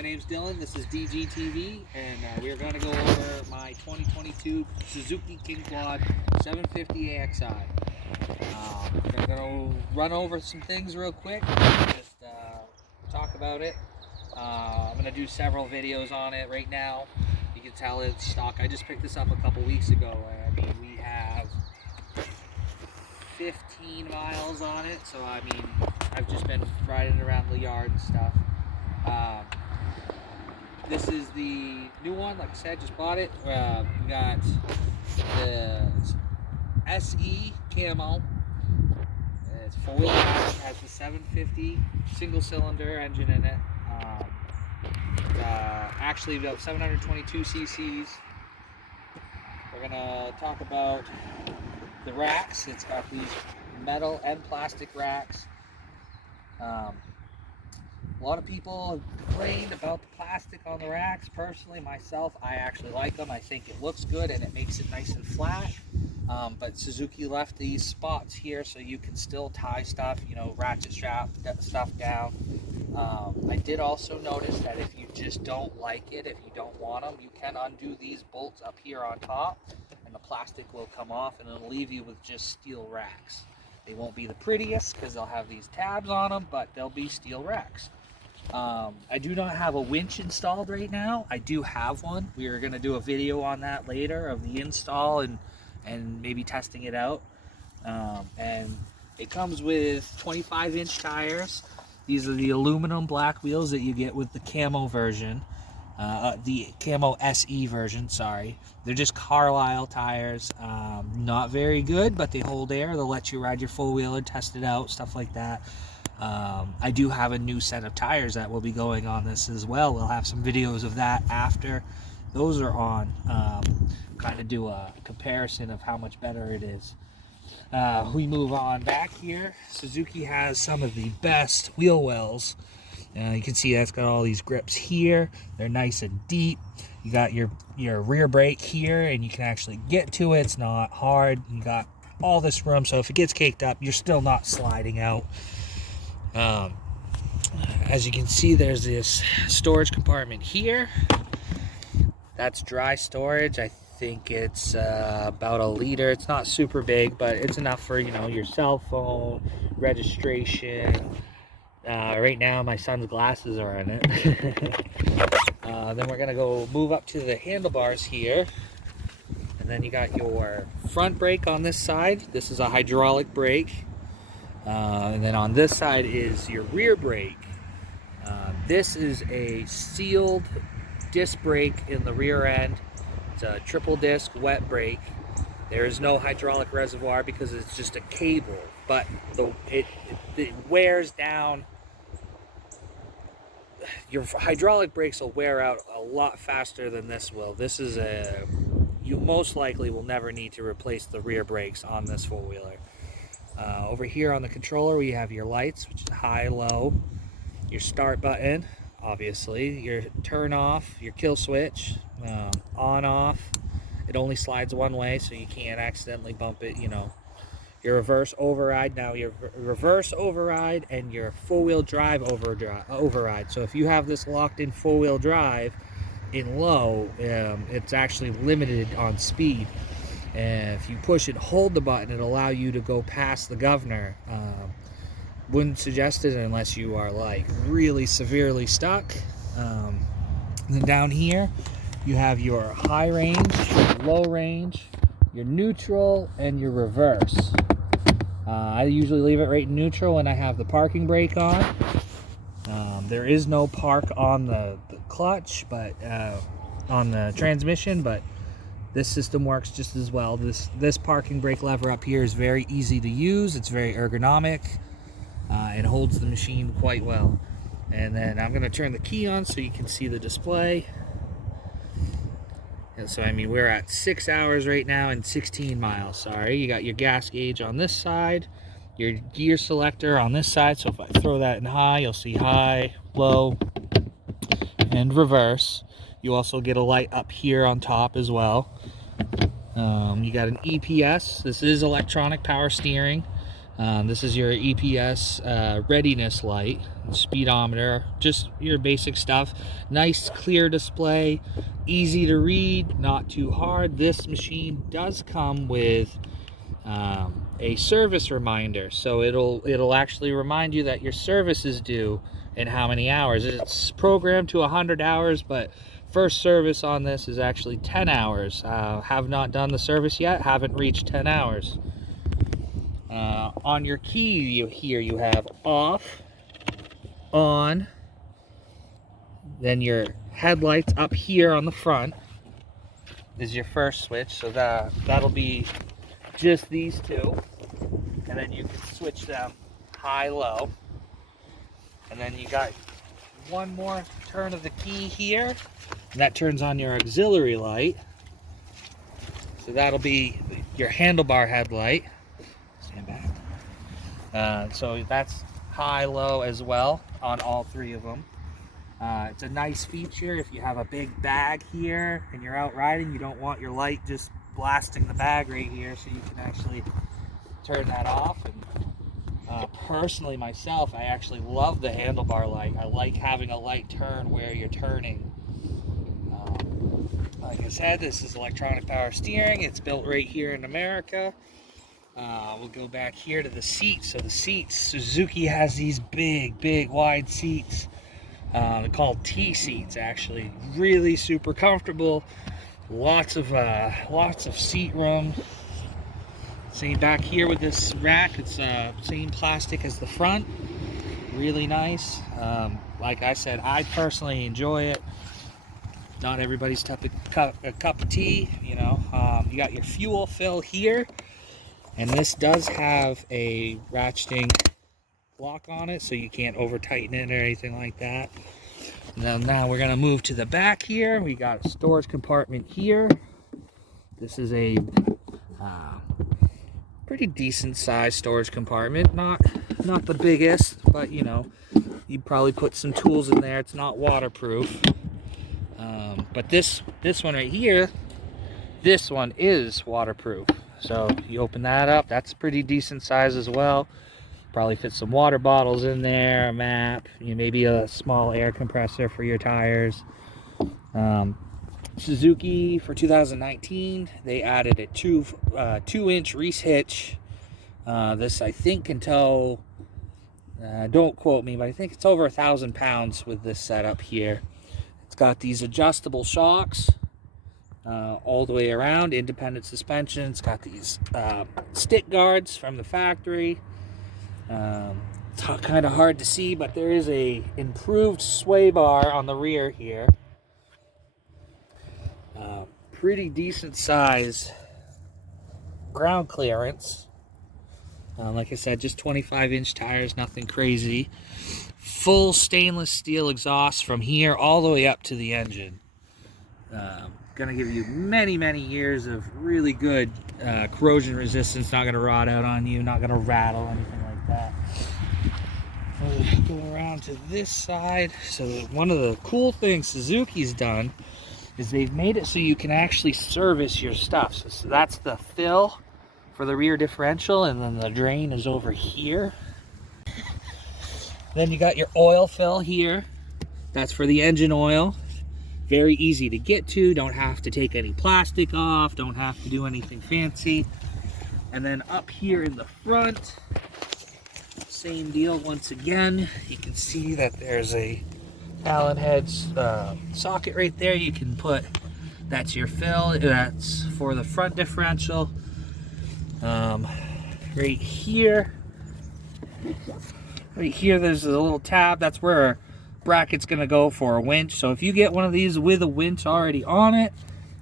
my name's Dylan. This is DGTV, and we're going to go over my 2022 Suzuki Kingquad 750 AXI. We're going to run over some things real quick, just talk about it. I'm going to do several videos on it right now. You can tell it's stock. I just picked this up a couple weeks ago. I mean, we have 15 miles on it, so I mean, I've just been riding around the yard and stuff. This is the new one, like I said, just bought it. We got the SE camo. It's 4-wheel drive, has the 750 single cylinder engine in it. Actually about 722 cc's. We're gonna talk about the racks. It's got these metal and plastic racks. A lot of people have complained about the plastic on the racks. Personally, myself, I actually like them. I think it looks good and it makes it nice and flat. But Suzuki left these spots here so you can still tie stuff, you know, ratchet strap stuff down. I did also notice that if you just don't like it, if you don't want them, you can undo these bolts up here on top and the plastic will come off and it'll leave you with just steel racks. They won't be the prettiest because they'll have these tabs on them, but they'll be steel racks. I do not have a winch installed right now. I do have one. We are going to do a video on that later of the install and maybe testing it out. And it comes with 25-inch tires. These are the aluminum black wheels that you get with the camo version. The camo SE version, sorry. They're just Carlisle tires. Not very good, but they hold air. They'll let you ride your four-wheeler, test it out, stuff like that. I do have a new set of tires that will be going on this as well. We'll have some videos of that after those are on. Kind of do a comparison of how much better it is. We move on back here. Suzuki has some of the best wheel wells. You can see that's got all these grips here. They're nice and deep. You got your rear brake here and you can actually get to it. It's not hard. You got all this room, so if it gets caked up, you're still not sliding out. As you can see, there's this storage compartment here. That's dry storage. I think it's about a liter. It's not super big, but it's enough for, you know, your cell phone, registration. Right now my son's glasses are in it. Then we're gonna go move up to the handlebars here, and then you got your front brake on this side. This is a hydraulic brake. And then on this side is your rear brake. This is a sealed disc brake in the rear end. It's a triple disc wet brake. There is no hydraulic reservoir because it's just a cable, but it wears down. Your hydraulic brakes will wear out a lot faster than this will. This is you most likely will never need to replace the rear brakes on this four-wheeler. Over here on the controller we have your lights, which is high, low, your start button, obviously, your turn off, your kill switch, on, off. It only slides one way, so you can't accidentally bump it, you know. Your reverse override, now your reverse override and your four-wheel drive override. So if you have this locked in four-wheel drive in low, it's actually limited on speed. And if you push and hold the button, it'll allow you to go past the governor. Wouldn't suggest it unless you are like really severely stuck. And then down here you have your high range, low range, your neutral, and your reverse. I usually leave it right in neutral when I have the parking brake on. There is no park on the clutch, but on the transmission, but this system works just as well. This parking brake lever up here is very easy to use. It's very ergonomic. It holds the machine quite well. And then I'm going to turn the key on so you can see the display. And so, I mean, we're at 6 hours right now and 16 miles. Sorry. You got your gas gauge on this side, your gear selector on this side. So if I throw that in high, you'll see high, low, and reverse. You also get a light up here on top as well. You got an EPS. This is electronic power steering. This is your EPS readiness light, speedometer, just your basic stuff. Nice clear display, easy to read, not too hard. This machine does come with a service reminder, so it'll actually remind you that your service is due in how many hours. It's programmed to 100 hours, but first service on this is actually 10 hours. Have not done the service yet, haven't reached 10 hours. On your key here you have off, on, then your headlights up here on the front is your first switch, so that'll be just these two, and then you can switch them high low, and then you got one more turn of the key here, and that turns on your auxiliary light, so that'll be your handlebar headlight. Stand back. So that's high low as well on all three of them. It's a nice feature if you have a big bag here and you're out riding, you don't want your light just blasting the bag right here, so you can actually turn that off. And personally myself, I actually love the handlebar light. I like having a light turn where you're turning. Like I said, this is electronic power steering. It's built right here in America. We'll go back here to the seats. So the seats, Suzuki has these big wide seats. They're called T seats, actually. Really super comfortable. Lots of seat room. Same back here with this rack. It's same plastic as the front. Really nice. Like I said, I personally enjoy it. Not everybody's cup of tea, you know. You got your fuel fill here, and this does have a ratcheting lock on it, so you can't over tighten it or anything like that. Now we're gonna move to the back here. We got a storage compartment here. This is a pretty decent sized storage compartment. Not the biggest, but you know, you'd probably put some tools in there. It's not waterproof. But this one right here, this one is waterproof. So you open that up, that's pretty decent size as well. Probably fit some water bottles in there, a map, you know, maybe a small air compressor for your tires. Suzuki for 2019, they added a 2-inch Reese hitch. This I think can tow, don't quote me, but I think it's over 1,000 pounds with this setup here. It's got these adjustable shocks all the way around, independent suspension. It's got these stick guards from the factory. It's kind of hard to see, but there is a improved sway bar on the rear here. Pretty decent size ground clearance. Like I said, just 25-inch tires, nothing crazy. Full stainless steel exhaust from here all the way up to the engine. Gonna give you many years of really good corrosion resistance. Not gonna rot out on you, not gonna rattle, anything like that. We'll go around to this side. So one of the cool things Suzuki's done is they've made it so you can actually service your stuff. So that's the fill for the rear differential, and then the drain is over here. Then you got your oil fill here. That's for the engine oil. Very easy to get to, don't have to take any plastic off, don't have to do anything fancy. And then up here in the front, same deal once again. You can see that there's a Allen heads socket right there. You can put, that's your fill, that's for the front differential. Right here there's a little tab, that's where our bracket's gonna go for a winch. So if you get one of these with a winch already on it,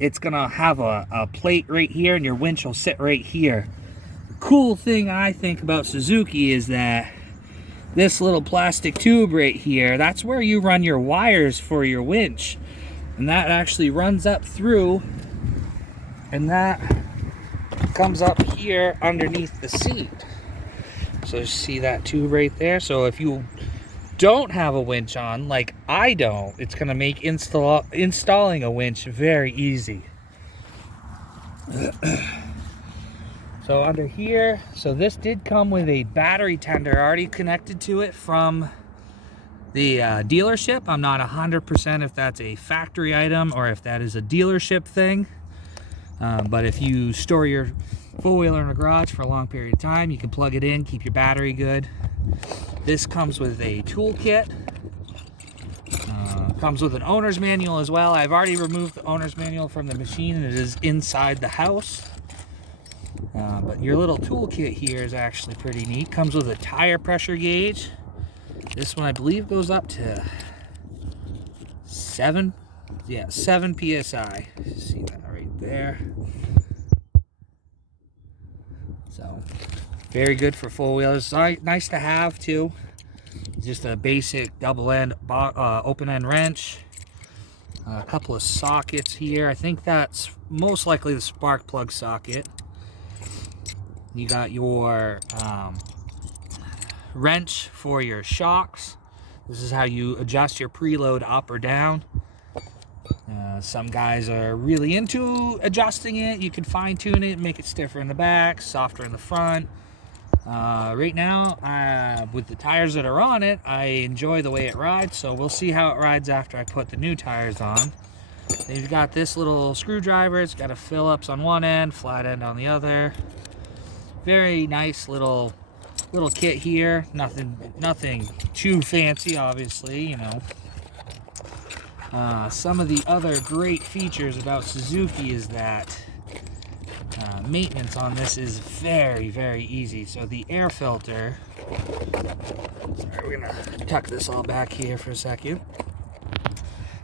it's gonna have a plate right here, and your winch will sit right here. The cool thing I think about Suzuki is that this little plastic tube right here, that's where you run your wires for your winch, and that actually runs up through, and that comes up here underneath the seat. So you see that tube right there. So if you don't have a winch on, like I don't, it's gonna make installing a winch very easy. So So under here, so this did come with a battery tender already connected to it from the dealership. I'm not 100% if that's a factory item or if that is a dealership thing. But if you store your four-wheeler in a garage for a long period of time, you can plug it in, keep your battery good. This comes with a toolkit. Comes with an owner's manual as well. I've already removed the owner's manual from the machine and it is inside the house. But your little toolkit here is actually pretty neat. Comes with a tire pressure gauge. This one I believe goes up to 7 PSI. See that right there. So very good for four-wheelers. Nice to have too. Just a basic double end open end wrench. A couple of sockets here. I think that's most likely the spark plug socket. You got your wrench for your shocks. This is how you adjust your preload up or down. Some guys are really into adjusting it. You can fine tune it, make it stiffer in the back, softer in the front. Right now, with the tires that are on it, I enjoy the way it rides, so we'll see how it rides after I put the new tires on. They've got this little screwdriver. It's got a Phillips on one end, flat end on the other. Very nice little kit here. Nothing too fancy, obviously, you know. Some of the other great features about Suzuki is that maintenance on this is very, very easy. So the air filter, sorry, we're gonna tuck this all back here for a second.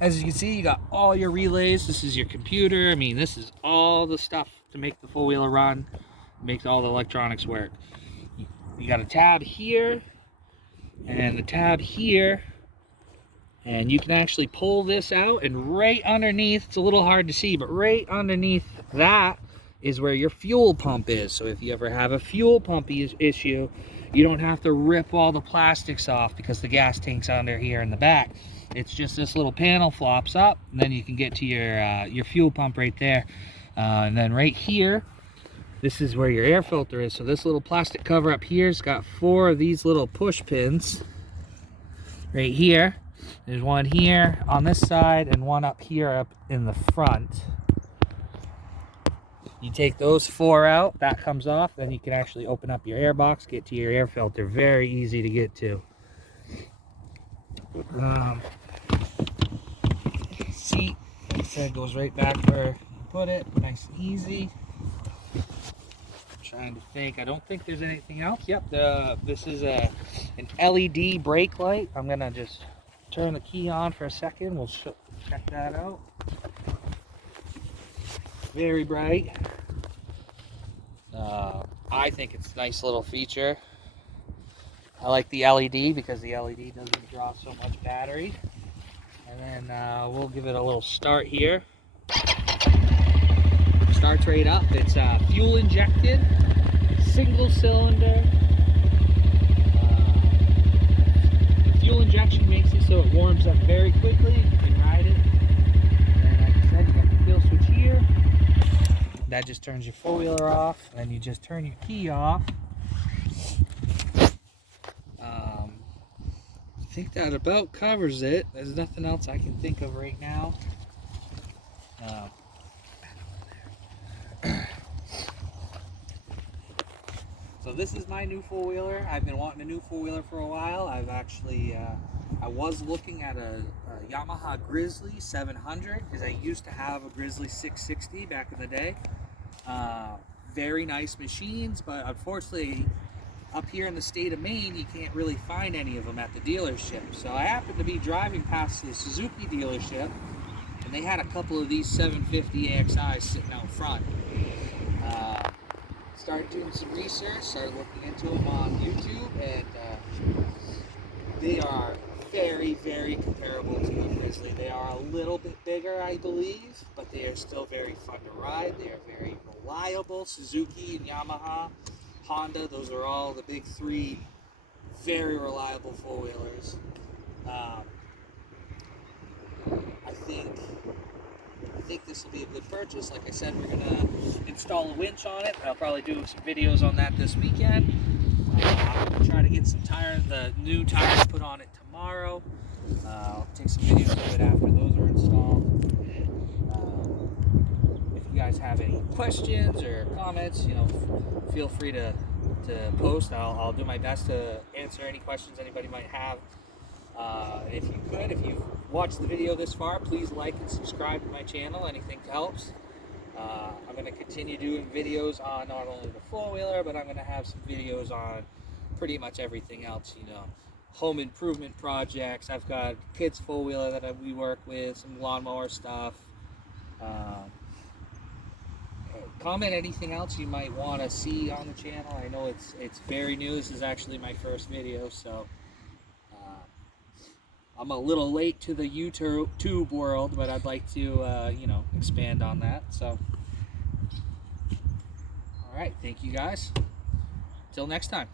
As you can see, you got all your relays. This is your computer. I mean, this is all the stuff to make the four-wheeler run, makes all the electronics work. You got a tab here and the tab here, and you can actually pull this out, and right underneath, it's a little hard to see, but right underneath that is where your fuel pump is. So if you ever have a fuel pump issue, you don't have to rip all the plastics off because the gas tank's under here in the back. It's just this little panel flops up, and then you can get to your fuel pump right there. And then right here, this is where your air filter is. So this little plastic cover up here has got 4 of these little push pins right here. There's one here on this side and one up here up in the front. You take those 4 out, that comes off, then you can actually open up your air box, get to your air filter. Very easy to get to. Seat, like I said, goes right back where you put it, nice and easy. Trying to think, I don't think there's anything else. Yep, this is an LED brake light. I'm gonna just turn the key on for a second. We'll check that out. Very bright. I think it's a nice little feature. I like the LED because the LED doesn't draw so much battery. And then we'll give it a little start here. Starts right up. It's fuel injected, single cylinder. The fuel injection makes it so it warms up very quickly. You can ride it. And like I said, you got the kill switch here. That just turns your four-wheeler off. And then you just turn your key off. I think that about covers it. There's nothing else I can think of right now. So this is my new four-wheeler. I've been wanting a new four-wheeler for a while. I've actually, I was looking at a Yamaha Grizzly 700 because I used to have a Grizzly 660 back in the day. Very nice machines, but unfortunately, up here in the state of Maine, you can't really find any of them at the dealership. So I happened to be driving past the Suzuki dealership, and they had a couple of these 750 AXIs sitting out front. Started doing some research, started looking into them on YouTube, and they are very, very comparable to the Grizzly. They are a little bit bigger, I believe, but they are still very fun to ride. They are very reliable. Suzuki and Yamaha, Honda, those are all the big 3 very reliable four-wheelers. I think think this will be a good purchase. Like I said, we're gonna install a winch on it. I'll probably do some videos on that this weekend. I'm gonna try to get the new tires put on it tomorrow. I'll take some videos of it after those are installed. If you guys have any questions or comments, feel free to post. I'll do my best to answer any questions anybody might have. If you've watched the video this far, please like and subscribe to my channel. Anything helps. I'm going to continue doing videos on not only the four-wheeler, but I'm going to have some videos on pretty much everything else, home improvement projects. I've got kids four-wheeler that we work with, some lawnmower stuff. Comment anything else you might want to see on the channel. I know it's very new. This is actually my first video, so I'm a little late to the YouTube world, but I'd like to expand on that. So all right, thank you guys. Till next time.